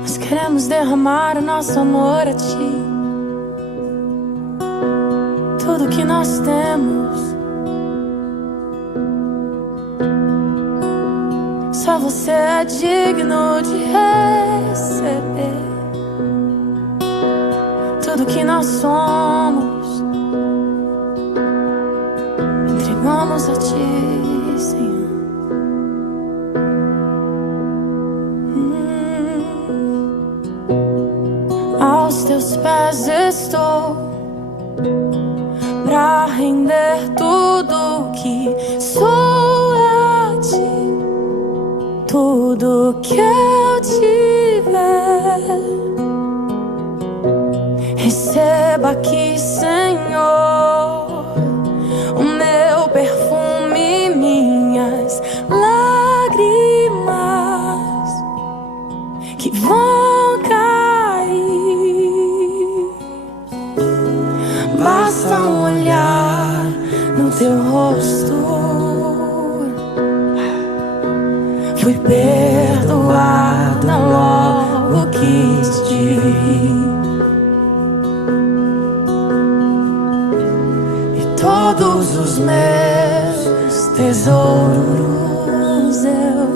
Nós queremos derramar o nosso amor a ti. Tudo que nós temos, só você é digno de receber. Tudo que nós somos, entregamos a ti, Senhor. Aos teus pés estou, pra render tudo que sou a ti. Tudo que eu tiver, receba aqui, Senhor, o meu perfume, minhas lágrimas que vão cair. Basta um olhar no teu rosto, fui perdoada logo que te vi. E todos os meus tesouros eu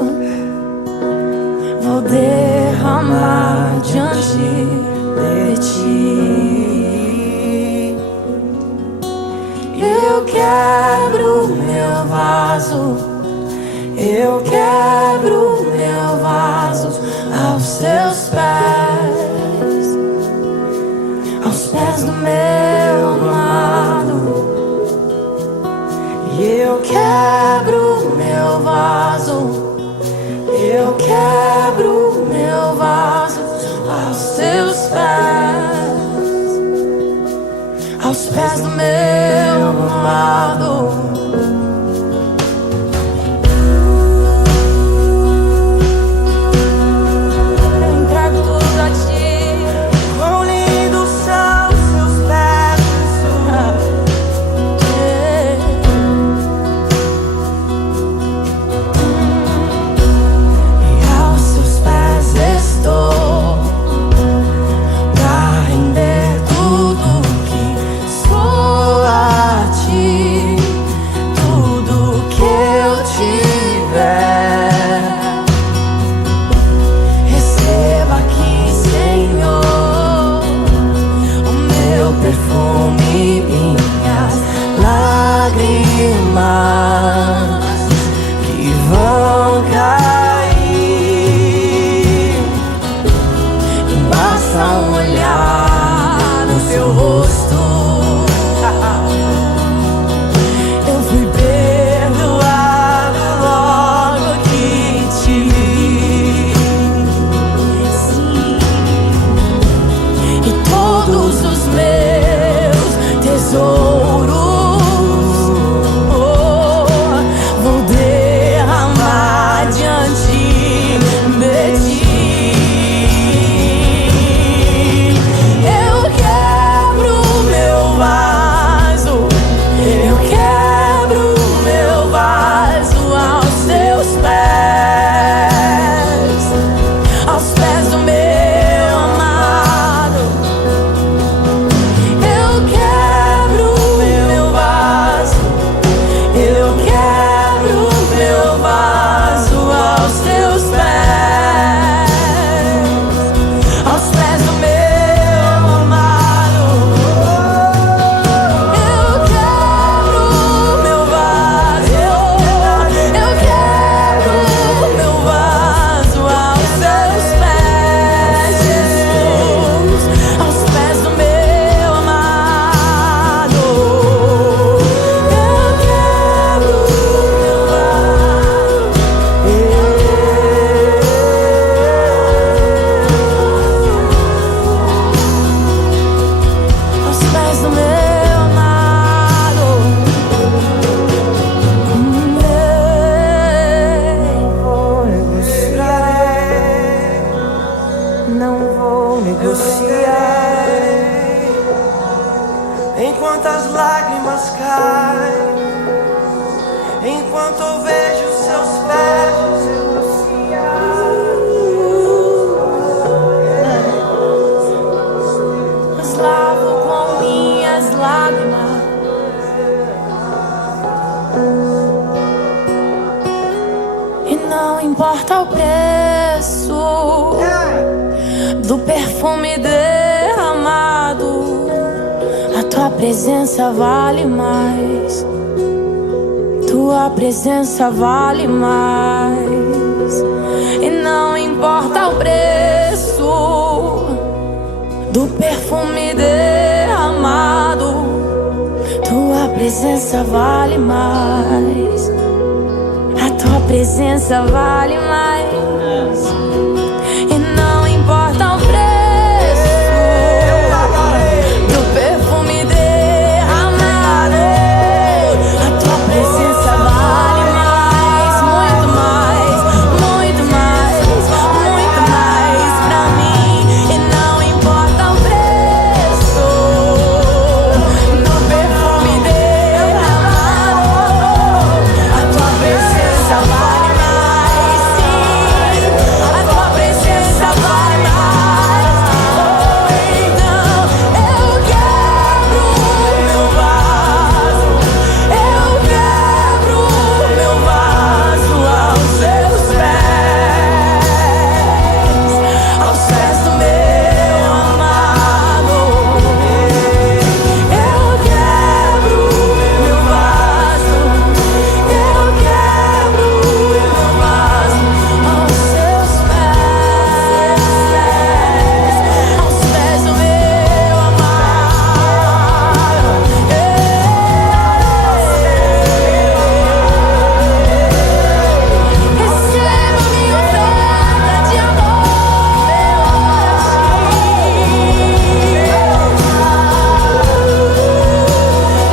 vou derramar diante de ti. Eu quebro meu vaso, eu quebro meu vaso aos teus pés, aos pés do meu amado. E eu quebro meu vaso, eu quebro meu vaso aos teus pés, aos pés do meu amado. Pra render tudo que sou a ti. vejo seus pés os lavo com minhas lágrimas. E não importa o preço do perfume derramado, a tua presença vale mais. Tua presença vale mais. E não importa o preço do perfume derramado, tua presença vale mais. A tua presença vale mais. E não importa o preço do perfume derramado, a tua presença vale mais. Muito mais, muito mais, muito mais pra mim. E não importa o preço do perfume derramado, a tua presença vale mais. Sim, a tua presença vale mais. Então eu quebro meu vaso, eu quebro meu vaso aos seus pés do meu amado. Eu quebro meu vaso, eu quebro meu vaso aos seus pés, aos pés do meu amado. Receba minha oferta de amor,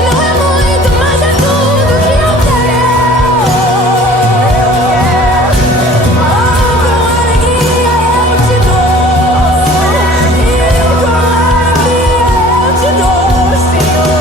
não é muito, mas é tudo que eu tenho. Com alegria eu te dou, e com alegria eu te dou, Senhor.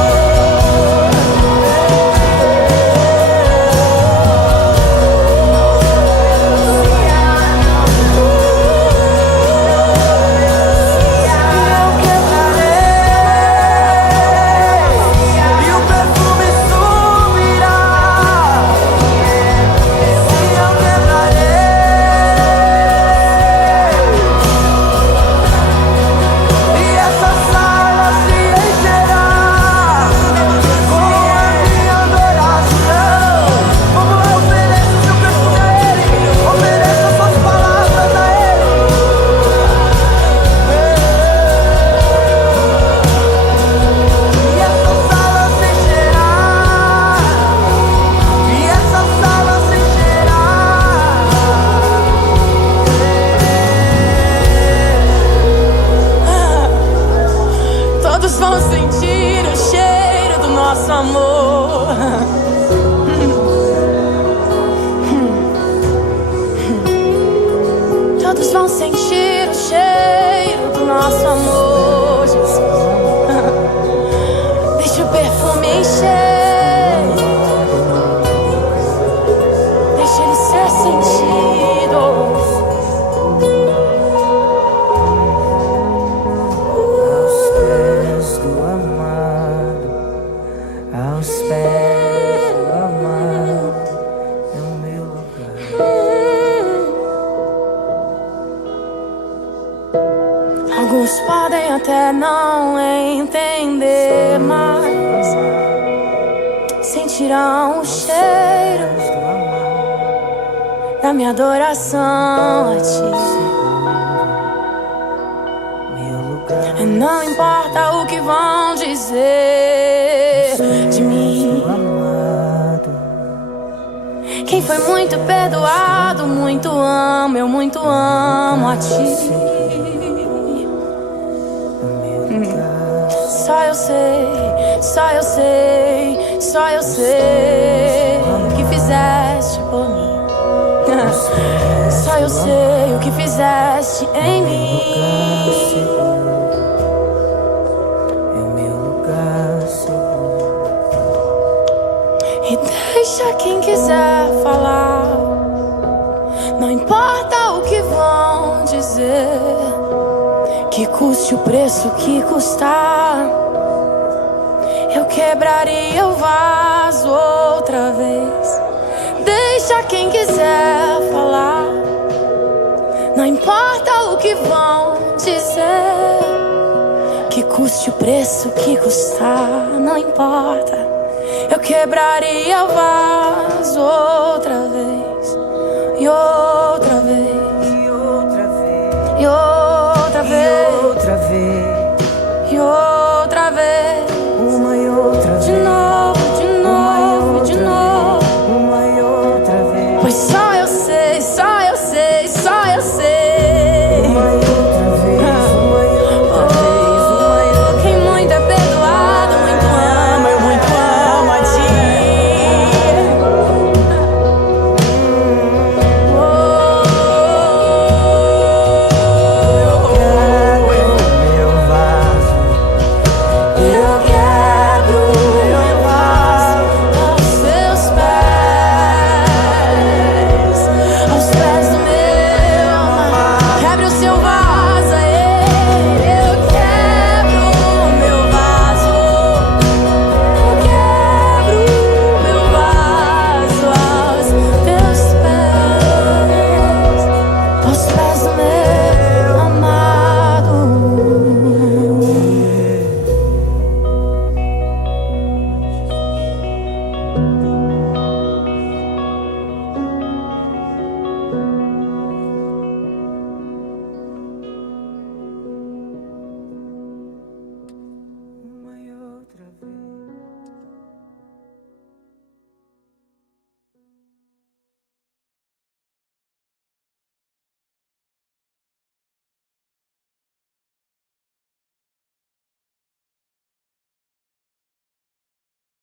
e o perfume subirá. E eu quebrarei, e essa sala se encherá com a minha adoração. Como eu ofereço seu perfume a Ele, ofereço suas palavras a Ele. E essa sala se encherá, e essa sala se encherá. Todos vão sentir o cheiro do nosso amor. Todos vão sentir o cheiro do nosso amor, Jesus. Deixa o perfume encher, deixa ele ser sentido. Aos pés do amado, aos pés do amado, é o meu lugar. Alguns podem até não entender, mas sentirão o cheiro da minha adoração a ti. Meu lugar, E não importa o que vão dizer de mim. amado, Quem foi muito perdoado, muito amo, eu muito amo a ti. meu lugar, Só eu sei, só eu sei, só eu sei o que fizeste por mim. Só eu sei o que fizeste em mim. é o meu lugar seguro. E deixa quem quiser falar. custe o preço que custar, eu quebraria o vaso outra vez. Deixa quem quiser falar, não importa o que vão dizer. Que custe o preço que custar, não importa, eu quebraria o vaso outra vez.